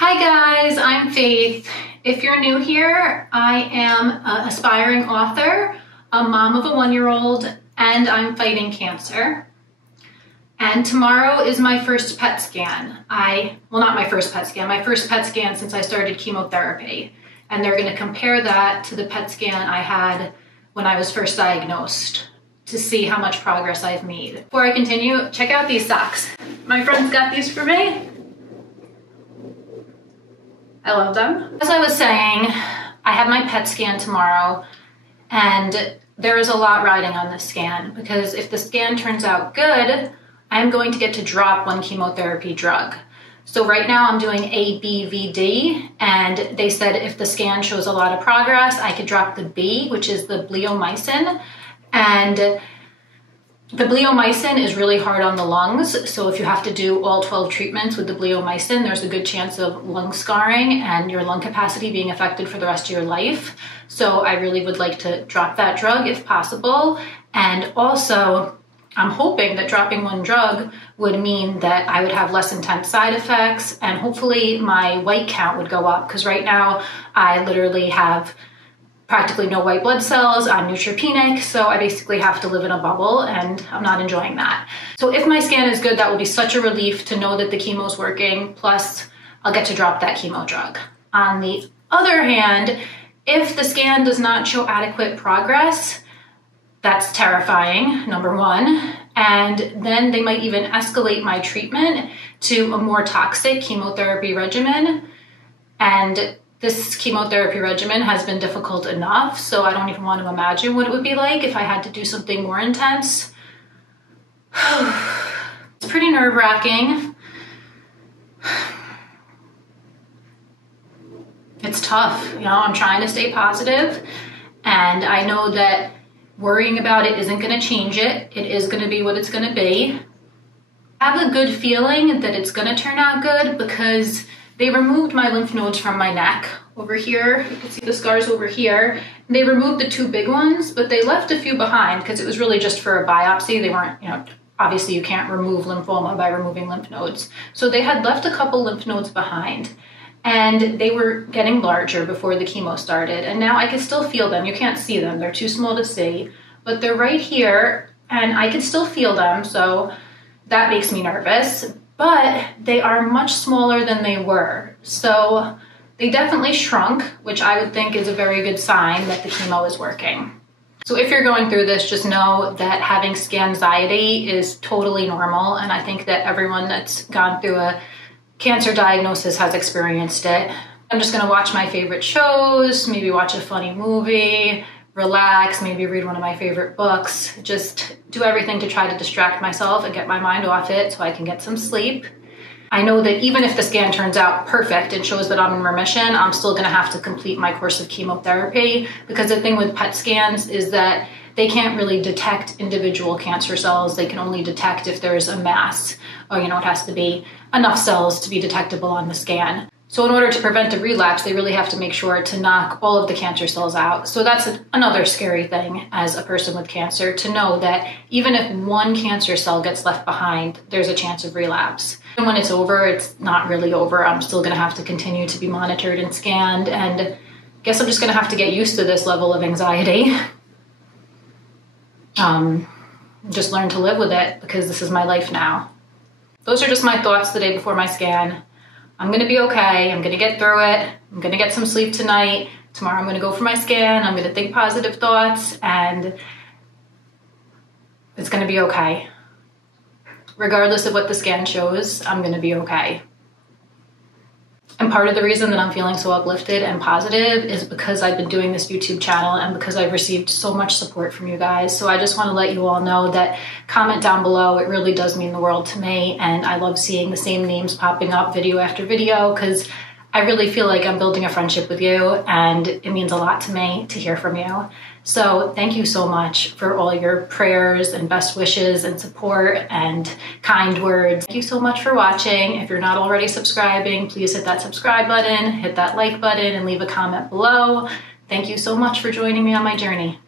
Hi guys, I'm Faith. If you're new here, I am an aspiring author, a mom of a 1-year-old, and I'm fighting cancer. And tomorrow is my first PET scan. Well, not my first PET scan, my first PET scan since I started chemotherapy. And they're going to compare that to the PET scan I had when I was first diagnosed to see how much progress I've made. Before I continue, check out these socks. My friends got these for me. I love them. As I was saying, I have my PET scan tomorrow, and there is a lot riding on this scan because if the scan turns out good, I'm going to get to drop one chemotherapy drug. So right now I'm doing A, B, V, D, and they said if the scan shows a lot of progress, I could drop the B, which is the bleomycin. And the bleomycin is really hard on the lungs, so if you have to do all 12 treatments with the bleomycin, there's a good chance of lung scarring and your lung capacity being affected for the rest of your life. So I really would like to drop that drug if possible. And also, I'm hoping that dropping one drug would mean that I would have less intense side effects and hopefully my white count would go up, because right now I literally have practically no white blood cells. I'm neutropenic, so I basically have to live in a bubble and I'm not enjoying that. So if my scan is good, that will be such a relief to know that the chemo's working, plus I'll get to drop that chemo drug. On the other hand, if the scan does not show adequate progress, that's terrifying, number one. And then they might even escalate my treatment to a more toxic chemotherapy regimen. And this chemotherapy regimen has been difficult enough, so I don't even want to imagine what it would be like if I had to do something more intense. It's pretty nerve-wracking. It's tough, you know, I'm trying to stay positive, and I know that worrying about it isn't going to change it. It is going to be what it's going to be. I have a good feeling that it's going to turn out good because they removed my lymph nodes from my neck over here. You can see the scars over here. And they removed the 2 big ones, but they left a few behind because it was really just for a biopsy. They weren't, obviously you can't remove lymphoma by removing lymph nodes. So they had left a couple lymph nodes behind, and they were getting larger before the chemo started. And now I can still feel them. You can't see them. They're too small to see, but they're right here and I can still feel them. So that makes me nervous. But they are much smaller than they were. So they definitely shrunk, which I would think is a very good sign that the chemo is working. So if you're going through this, just know that having scanxiety is totally normal. And I think that everyone that's gone through a cancer diagnosis has experienced it. I'm just gonna watch my favorite shows, maybe watch a funny movie, relax, maybe read one of my favorite books, just do everything to try to distract myself and get my mind off it so I can get some sleep. I know that even if the scan turns out perfect and shows that I'm in remission, I'm still gonna have to complete my course of chemotherapy, because the thing with PET scans is that they can't really detect individual cancer cells. They can only detect if there's a mass, or it has to be enough cells to be detectable on the scan. So in order to prevent a relapse, they really have to make sure to knock all of the cancer cells out. So that's another scary thing as a person with cancer, to know that even if one cancer cell gets left behind, there's a chance of relapse. And when it's over, it's not really over. I'm still gonna have to continue to be monitored and scanned, and I guess I'm just gonna have to get used to this level of anxiety. Just learn to live with it, because this is my life now. Those are just my thoughts the day before my scan. I'm gonna be okay, I'm gonna get through it, I'm gonna get some sleep tonight. Tomorrow I'm gonna go for my scan, I'm gonna think positive thoughts, and it's gonna be okay. Regardless of what the scan shows, I'm gonna be okay. And part of the reason that I'm feeling so uplifted and positive is because I've been doing this YouTube channel and because I've received so much support from you guys. So I just want to let you all know that comment down below. It really does mean the world to me. And I love seeing the same names popping up video after video, because I really feel like I'm building a friendship with you, and it means a lot to me to hear from you. So thank you so much for all your prayers and best wishes and support and kind words. Thank you so much for watching. If you're not already subscribing, please hit that subscribe button, hit that like button, and leave a comment below. Thank you so much for joining me on my journey.